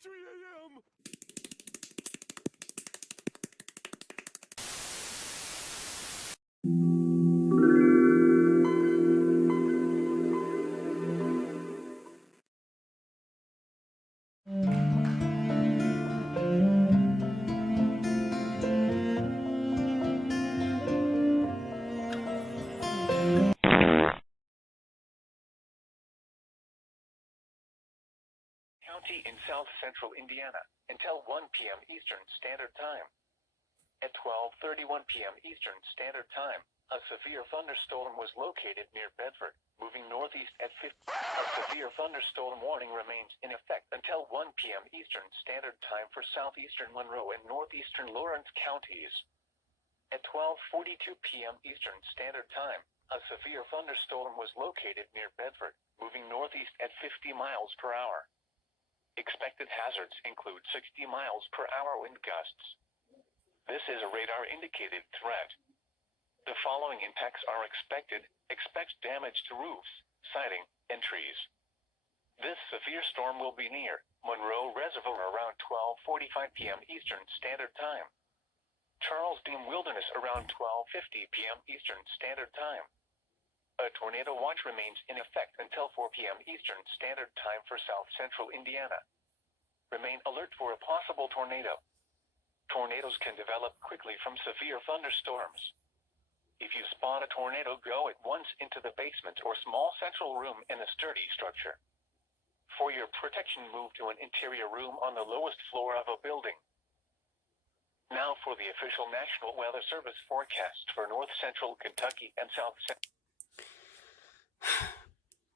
3 a.m. County in South Central Indiana until 1 p.m. Eastern Standard Time. At 12:31 p.m. Eastern Standard Time, a severe thunderstorm was located near Bedford, moving northeast at 50. A severe thunderstorm warning remains in effect until 1 p.m. Eastern Standard Time for southeastern Monroe and northeastern Lawrence counties. At 12:42 p.m. Eastern Standard Time, a severe thunderstorm was located near Bedford, moving northeast at 50 miles per hour. Expected hazards include 60 miles per hour wind gusts. This is a radar-indicated threat. The following impacts are expected. Expect damage to roofs, siding, and trees. This severe storm will be near Monroe Reservoir around 12:45 p.m. Eastern Standard Time. Charles Dean Wilderness around 12:50 p.m. Eastern Standard Time. A tornado watch remains in effect until 4 p.m. Eastern Standard Time for South Central Indiana. Remain alert for a possible tornado. Tornadoes can develop quickly from severe thunderstorms. If you spot a tornado, go at once into the basement or small central room in a sturdy structure. For your protection, move to an interior room on the lowest floor of a building. Now for the official National Weather Service forecast for North Central Kentucky and South Central.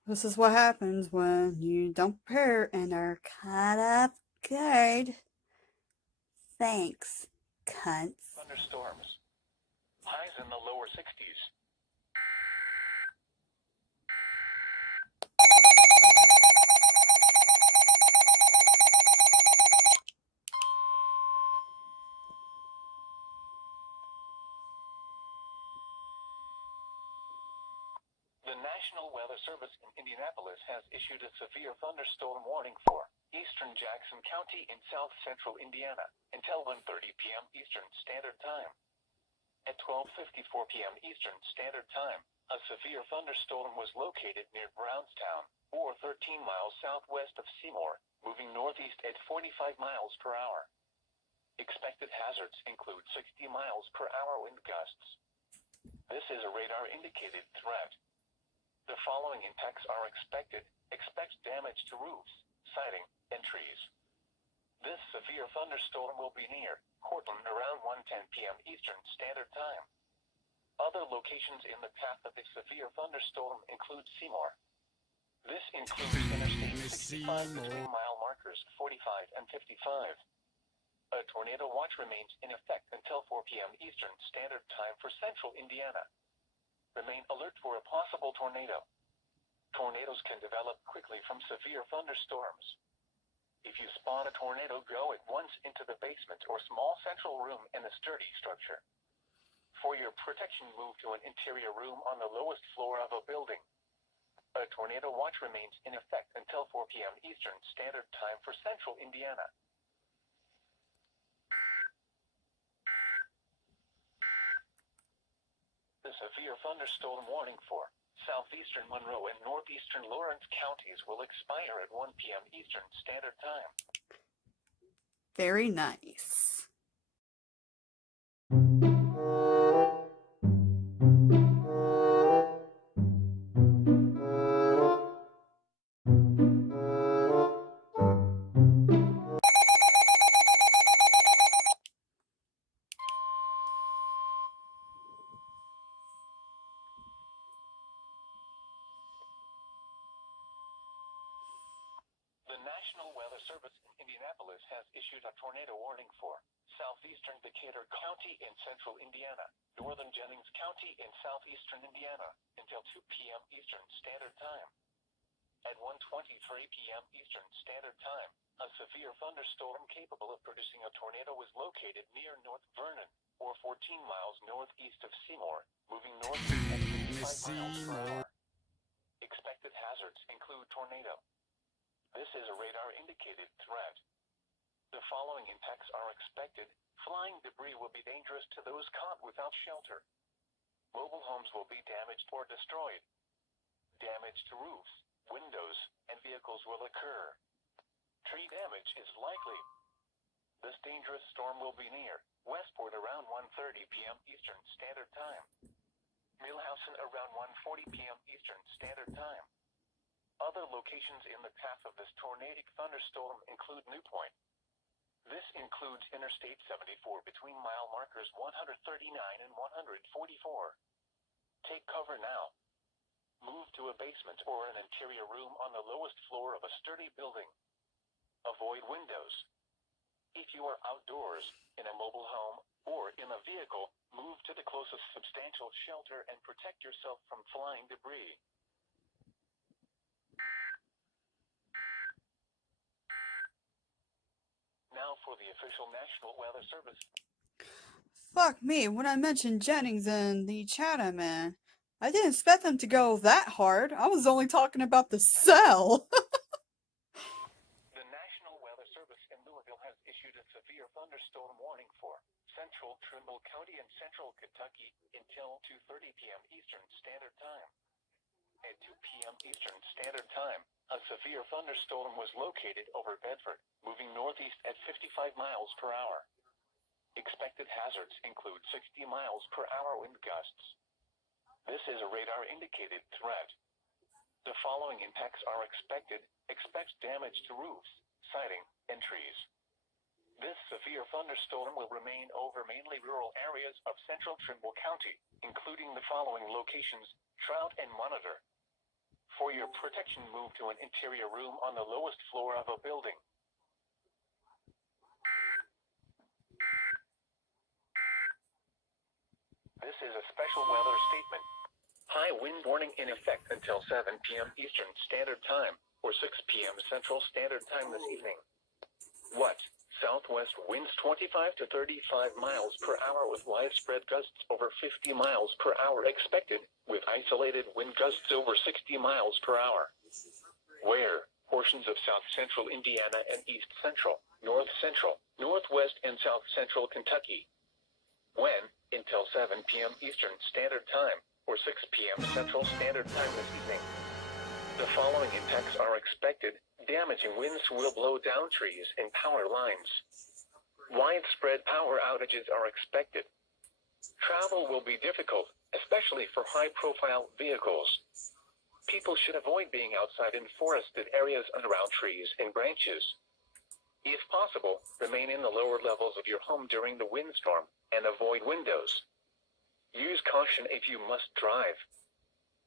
This is what happens when you don't prepare and are caught up guard. Thanks, cunts. Thunderstorms. Highs in the lower 60s. The National Weather Service in Indianapolis has issued a severe thunderstorm warning for eastern Jackson County in south central Indiana until 1:30 p.m. Eastern Standard Time. At 12:54 p.m. Eastern Standard Time, a severe thunderstorm was located near Brownstown, or 13 miles southwest of Seymour, moving northeast at 45 miles per hour. Expected hazards include 60 miles per hour wind gusts. This is a radar-indicated threat. The following impacts are expected. Expect damage to roofs, siding, and trees. This severe thunderstorm will be near Cortland around 1:10 p.m. Eastern Standard Time. Other locations in the path of the severe thunderstorm include Seymour. This includes Interstate 65 between mile markers 45 and 55. A tornado watch remains in effect until 4 p.m. Eastern Standard Time for central Indiana. Remain alert for a possible tornado. Tornadoes can develop quickly from severe thunderstorms. If you spot a tornado, go at once into the basement or small central room in a sturdy structure. For your protection, move to an interior room on the lowest floor of a building. A tornado watch remains in effect until 4 p.m. Eastern Standard Time for central Indiana. The severe thunderstorm warning for southeastern Monroe and northeastern Lawrence counties will expire at 1 p.m. Eastern Standard Time. Very nice. The National Weather Service in Indianapolis has issued a tornado warning for southeastern Decatur County in central Indiana, northern Jennings County in southeastern Indiana, until 2 p.m. Eastern Standard Time. At 1:23 p.m. Eastern Standard Time, a severe thunderstorm capable of producing a tornado was located near North Vernon, or 14 miles northeast of Seymour, moving northeast at 55 miles per hour. Expected hazards include tornado. This is a radar-indicated threat. The following impacts are expected. Flying debris will be dangerous to those caught without shelter. Mobile homes will be damaged or destroyed. Damage to roofs, windows, and vehicles will occur. Tree damage is likely. This dangerous storm will be near Westport around 1:30 p.m. Eastern Standard Time. Millhausen around 1:40 p.m. Eastern Standard Time. Other locations in the path of this tornadic thunderstorm include New Point. This includes Interstate 74 between mile markers 139 and 144. Take cover now. Move to a basement or an interior room on the lowest floor of a sturdy building. Avoid windows. If you are outdoors, in a mobile home, or in a vehicle, move to the closest substantial shelter and protect yourself from flying debris. Now for the official National Weather Service. Fuck me, when I mentioned Jennings in the chat I'm in, I didn't expect them to go that hard. I was only talking about the cell. The National Weather Service in Louisville has issued a severe thunderstorm warning for central Trimble County and central Kentucky until 2:30 p.m. Eastern Standard Time. At 2 p.m. Eastern Standard Time, a severe thunderstorm was located over Bedford, moving northeast at 55 miles per hour. Expected hazards include 60 miles per hour wind gusts. This is a radar-indicated threat. The following impacts are expected. Expect damage to roofs, siding, and trees. This severe thunderstorm will remain over mainly rural areas of central Trimble County, including the following locations: Trout and Monitor. For your protection, move to an interior room on the lowest floor of a building. This is a special weather statement. High wind warning in effect until 7 p.m. Eastern Standard Time, or 6 p.m. Central Standard Time this evening. What? Southwest winds 25 to 35 miles per hour with widespread gusts over 50 miles per hour expected, with isolated wind gusts over 60 miles per hour. Where? Portions of south central Indiana and east central, north central, northwest and south central Kentucky. When? Until 7 p.m. Eastern Standard Time, or 6 p.m. Central Standard Time this evening. The following impacts are expected. Damaging winds will blow down trees and power lines. Widespread power outages are expected. Travel will be difficult, especially for high-profile vehicles. People should avoid being outside in forested areas and around trees and branches. If possible, remain in the lower levels of your home during the windstorm and avoid windows. Use caution if you must drive.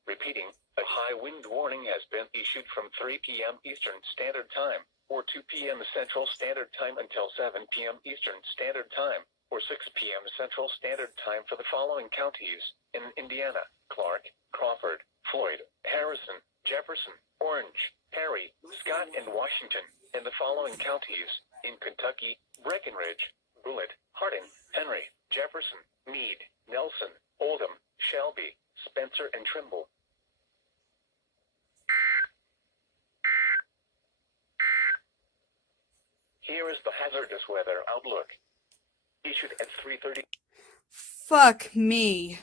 Repeating, a high wind warning has been issued from 3 p.m. Eastern Standard Time, or 2 p.m. Central Standard Time until 7 p.m. Eastern Standard Time, or 6 p.m. Central Standard Time for the following counties in Indiana: Clark, Crawford, Floyd, Harrison, Jefferson, Orange, Perry, Scott, and Washington, and the following counties in Kentucky: Breckenridge, Bullitt, Harding, Henry, Jefferson, Meade, Nelson, Oldham, Shelby, Spencer, and Trimble. Here is the hazardous weather outlook. Issued at 3:30. Fuck me.